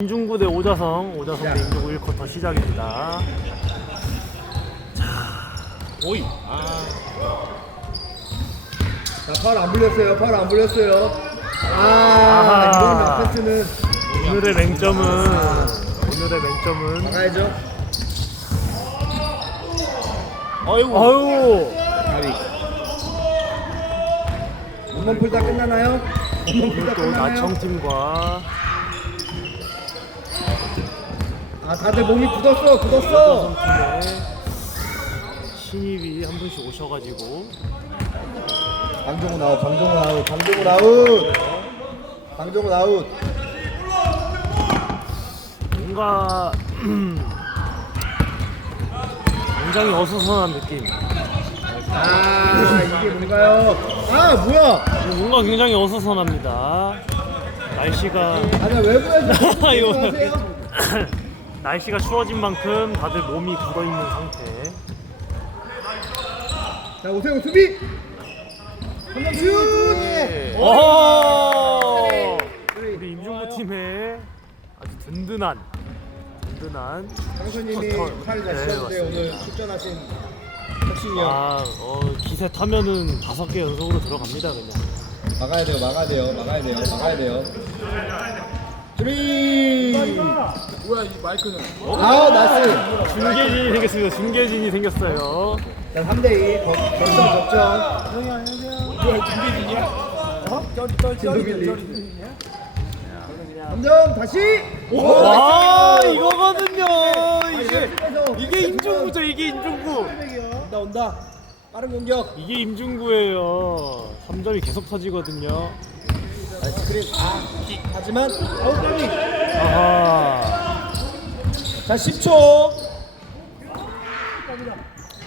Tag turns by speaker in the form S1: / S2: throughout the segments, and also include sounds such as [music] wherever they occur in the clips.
S1: 임중구 대 오자성, 오자성 대 임중구 1쿼터 시작입니다.
S2: 오이. 아.
S3: 자, 파울 안 불렸어요. 파울 안 불렸어요. 아,
S1: 아하.
S3: 이번 라페트는
S1: 오늘의 맹점은 오늘의 맹점은
S3: 나가야죠.
S2: 아이고.
S1: 아유
S3: 가위. 원만 풀다 끝나나요? 원만 풀다
S1: 또
S3: 끝나나요?
S1: 나청팀과
S3: 아, 다들 몸이 굳었어, 굳었어.
S1: 신입이 한 분씩 오셔가지고
S3: 방종훈 아웃, 방종훈 아웃, 방종훈 아웃. 방종훈 아웃.
S1: 뭔가 [clears throat] 굉장히 어수선한 느낌.
S3: 아, 이게 뭔가요? 아, 뭐야?
S1: 뭔가 굉장히 어수선합니다. 날씨가
S3: 아니야, 외부에서 [laughs]
S1: 이거-
S3: 하세요? [laughs]
S1: 날씨가 추워진 만큼 다들 몸이 굳어 있는 상태.
S3: 자, 오세훈 수비. 슛.
S2: 네.
S1: 오! 우리 임중구 팀의 아주 든든한 든든한 슈퍼.
S3: 팔
S1: 네,
S3: 다치셨는데
S1: 맞습니다.
S3: 오늘 출전하신 혁신이 형.
S1: 아, 어, 기세 타면은 다섯 개 연속으로 들어갑니다 그냥.
S3: 막아야 돼요, 막아야 돼요, 막아야 돼요, 막아야 돼요. 수비.
S2: 뭐야 이 마이크는?
S3: 아우, 나이스.
S1: 중계진이 생겼습니다. 중계진이 생겼어요.
S3: 자, 3대2 접전 접전.
S2: 뭐야 중계진이야? 어?
S3: 진도빌리. 3점 다시.
S1: 와, 이거거든요. 이게
S3: 그래서
S1: 이게 임중구죠. 이게 임중구.
S3: 온다 온다. 빠른 공격.
S1: 이게 임중구예요. 3점이 계속 터지거든요.
S3: 아이스크림. 아, 하지만 아웃점이.
S1: 아하.
S3: 자, 10초.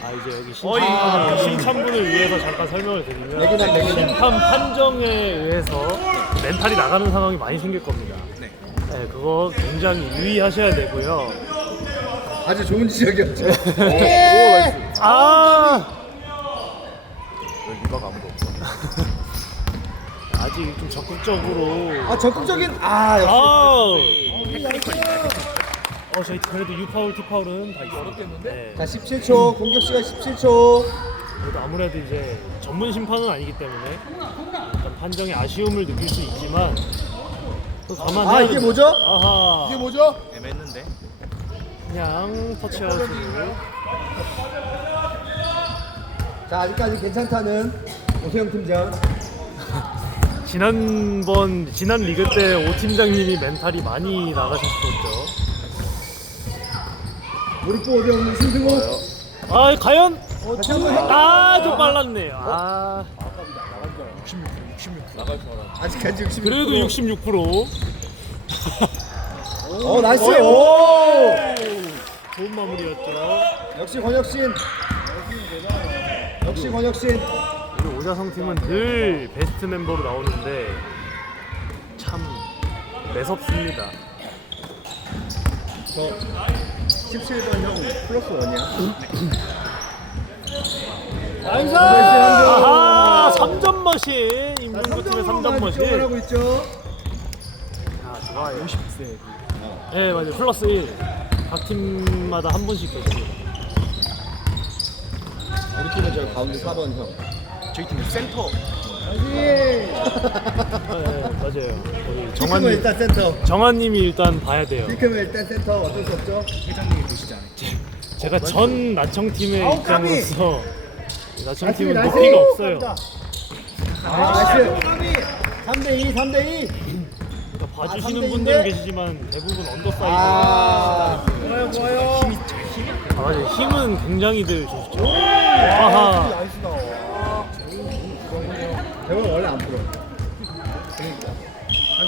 S1: 아 이제 여기
S2: 어이.
S1: 심판, 심판분을 위해서 잠깐 설명을 드리면
S3: 내기나 내기나.
S1: 심판 판정에 의해서 멘탈이 나가는 상황이 많이 생길 겁니다.
S2: 네.
S1: 네, 그거 굉장히 유의하셔야 되고요.
S3: 아주 좋은 지적이었죠.
S2: 오 나이스. 아왜 리바가 아무도 없어?
S1: 아직 좀 적극적으로.
S3: 아, 적극적인. 아, 역시.
S1: 아우. 어 저희 그래도 6파울, 2파울은 다 있었겠는데.
S3: 자, 17초. 공격 시간 17초.
S1: 그래도 아무래도 이제 전문 심판은 아니기 때문에 약간 판정에 아쉬움을 느낄 수 있지만 또 가만.
S3: 아, 이게 뭐죠?
S1: 아하.
S2: 이게 뭐죠? 애매했는데.
S1: 그냥 터치아웃으로.
S3: 자, 아직까지 괜찮다는 오세영 팀장.
S1: 지난번 지난 리그 때 오 팀장님이 멘탈이 많이 나가셨었죠.
S3: 무릎보 오세영 신승호.
S1: 아 과연
S3: 해.
S1: 아좀 빨랐네요. 아
S2: 66, 66 나갈 줄 알아.
S3: 아직까지 66.
S1: 그래도 66%.
S3: 어, [laughs] 나이스.
S1: 어이,
S3: 오!
S1: 좋은 마무리였죠.
S3: 역시 권혁신. 역시 권혁신.
S1: 우리 오자성 팀은 늘 베스트 멤버로 나오는데 참 매섭습니다.
S3: 저 17번 형 플러스 원이야.
S1: 나이스!
S3: 한
S1: 아하 3점 머신 임준구 팀의 3점
S3: 을
S1: 머신.
S3: 하고 있죠.
S1: 아 좋아요. 50세. 네 맞아요. 플러스 1. 각 팀마다 한 분씩 계십니다.
S3: 우리 팀은 저 가운데 4번 형.
S2: 저희 팀은 센터.
S1: 네, 맞아요. 우리
S3: 정환
S1: 정한님
S3: 일단 센터.
S1: 정한님이 일단 봐야 돼요.
S3: 빅크면 일단 센터 어쩔 수 없죠.
S2: 회장님이 보시지 않을지.
S1: 제가 전 나청 팀의
S3: 아우, 까비!
S1: 입장으로서 나청 팀은
S3: 나이스,
S1: 높이가! 없어요.
S3: 아, 나이스. 3대 2, 3대 2.
S1: 그러니까 봐주시는
S3: 아, 삼대
S1: 분들은? 계시지만 대부분 언더사이드.
S3: 아, 좋아요, 좋아요.
S1: 아, 맞아요. 힘은 굉장히들 좋죠. 아하.
S3: 나이스 저건 원래 안 풀어. 그러니까.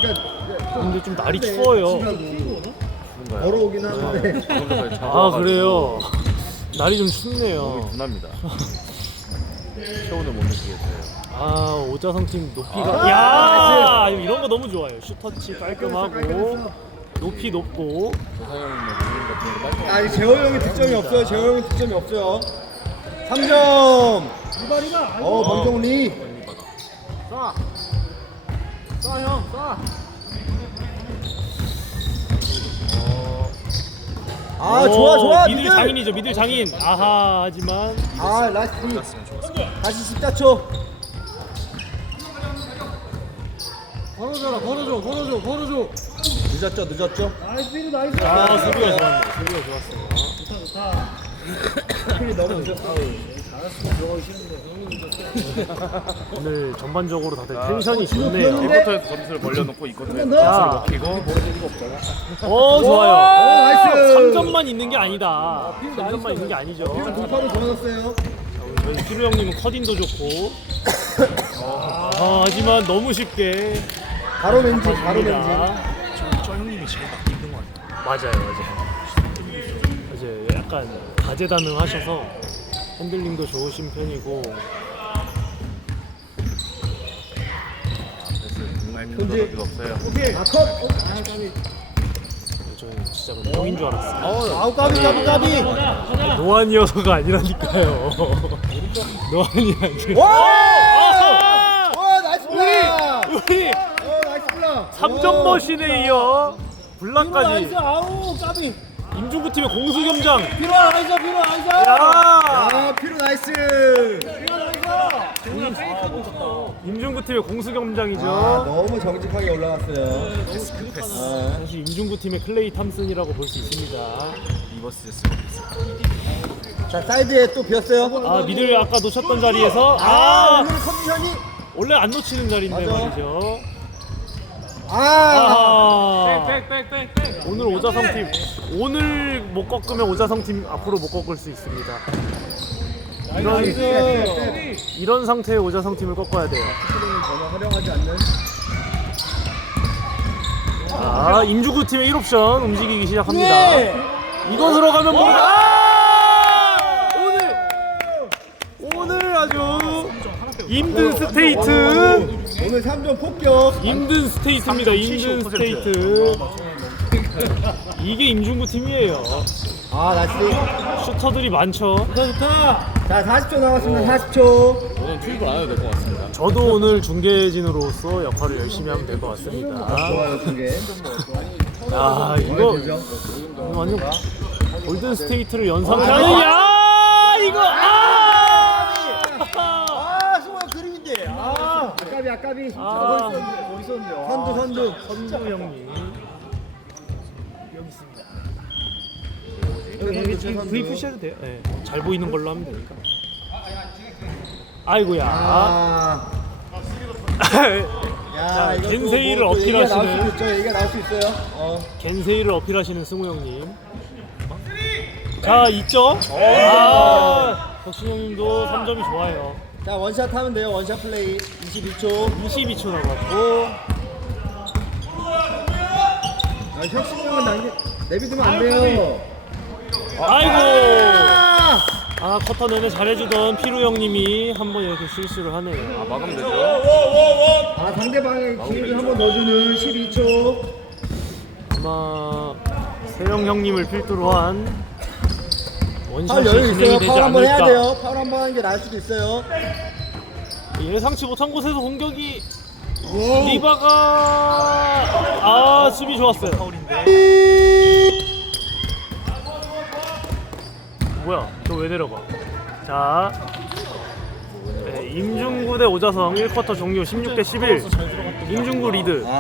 S3: 그러니까
S1: 근데 좀 날이 추워요.
S3: 걸어오긴 하는데.
S1: 아 그래요. 날이 좀 춥네요.
S2: 분합니다. 체온을 못 느끼겠어요.
S1: 아 오자성 팀 높이가 야 이런 거 너무 좋아요. 슈터치 깔끔하고 높이 높고.
S3: 아, 이 재호 형이 득점이 없어요. 재호 형이 득점이 없어요. 3점. 어, 방정훈 리.
S1: 쏴. 쏴 형, 쏴.
S3: 아
S1: 오,
S3: 좋아 좋아
S1: 미들
S3: 미들
S1: 장인이죠 미들 장인. 아하 하지만.
S3: 아 라스트 다시 14초.
S4: 걸어줘라 걸어줘 걸어줘 걸어줘.
S3: 늦었죠 늦었죠?
S4: 나이스 나이스.
S1: 아 수비가 좋았네. 수비가 좋았어요.
S3: 필이 [laughs] 너무 늦었어
S1: 오늘 전반적으로 다들 텐션이
S3: 지금
S1: 좋네요.
S3: 비었는데?
S2: 1쿼터에서 점수를 벌려놓고 2쿼터에
S1: 자,
S2: 점수를 먹히고.
S1: 어 좋아요.
S3: 오, 나이스.
S1: 3점만 있는 게 아니다. 3점만 있는 게 아니죠.
S3: 동파로 좋아졌어요.
S1: 저희 피루 형님은 커딩도 좋고. 아, 하지만 너무 쉽게
S3: 바로 렌즈 바로
S1: 갑니다.
S2: 저, 저 형님이 제일 막 있는 것 같아요.
S1: 맞아요 맞아요. 이제 약간 다재다능하셔서 핸들링도 좋으신 편이고.
S3: 현재
S2: 없어요.
S3: 오케이. 아 컷. 어?
S1: 저는 진짜 그냥 형인 줄 알았어요.
S3: 아우 까비 까비 까비.
S1: 노안이어서가 아니라니까요. [laughs] 노안이 아니라.
S3: 와! 와 나이스 블락
S1: 우리
S3: 어 나이스 블락
S1: 3점 머신에 이어 블락까지.
S4: 아우 까비
S1: 임중구 팀의 공수겸장.
S4: 피루 나이스 피루 나이스.
S1: 야
S3: 아 피로 나이스
S1: 임중구 팀의 공수겸장이죠.
S3: 아 너무 정직하게 올라갔어요. 아,
S1: 사실 임중구 팀의 클레이 탐슨이라고 볼 수 있습니다.
S2: 리버스 좋겠어요
S3: 자 사이드에 또 비었어요.
S1: 아 미들 아까 놓쳤던 자리에서.
S3: 아
S1: 아!
S3: 오늘 컨디션이?
S1: 원래 안 놓치는 자리인데
S3: 맞아.
S1: 말이죠.
S3: 아!
S1: 아하 오늘 오자성 팀 오늘 못 꺾으면 오자성 팀 앞으로 못 꺾을 수 있습니다. 이런 이런 상태의 오자성 팀을 꺾어야 돼요.
S3: 전혀 활용하지 않는
S1: 자 임주구 팀의 1옵션 움직이기 시작합니다. 이거 들어가면 뭐 아! 오늘 오늘 아주 힘든 스테이트.
S3: 오늘 3점 폭격.
S1: 힘든 스테이트입니다. 힘든 스테이트 [laughs] 이게 임중구 팀이에요.
S3: 아 나이스
S1: 슈터들이 많죠.
S3: 자 40초 남았습니다. 40초.
S2: 오늘 투입을 안 해도 될 것 같습니다.
S1: 저도 오늘 중계진으로서 역할을 열심히 하면 될 것 같습니다.
S3: 좋아요 두개
S1: 야 이거
S3: 되죠?
S1: 이거 완전 골든 스테이트를 연상하는 야 이거 아!
S3: 아 승호야 그림인데. 아. 아까비 아까비
S1: 아.
S3: 어디 있었는데 선두 선두.
S1: 선주 형님
S3: 선두,
S1: 여기
S3: 선두.
S1: V 푸시해도 돼요 네. 잘 보이는 걸로 하면 되니까 아이고야
S3: 아 야,
S1: 자,
S3: 이거 또
S1: 겐세이를
S3: 뭐 또 얘기가 나올
S1: 어필하시는.
S3: 수도 있죠. 얘기가 나올 수 있어요. 어.
S1: 겐세이를 어필하시는 승우 형님 자 있죠? 아 덕신 형님도 3점이 좋아요
S3: 자, 원샷 하면 돼요. 원샷 플레이. 22초.
S1: 22초 남았고
S3: 아, 혁신형은 남기 내비두면 안 돼요.
S1: 아이고
S3: 아!
S1: 아 커터 내내 잘해주던 피루 형님이 한번 이렇게 실수를 하네요
S2: 아 마감 되죠?
S3: 아, 상대방의 기회를 한번 넣어주는 12초.
S1: 아마 세영 형님을 필두로 한
S3: 파울
S1: 원샷이
S3: 여유
S1: 진행이
S3: 있어요.
S1: 되지
S3: 파울 한번 해야
S1: 않을까
S3: 돼요. 파울 한번 하는 게 나을 수도 있어요.
S1: 예상치 못한 곳에서 공격이 리바가 아 수비 좋았어요 뭐야? 저 왜 내려가? 자. 네, 임중구 대 오자성 1쿼터 종료 16 대 11 임중구 리드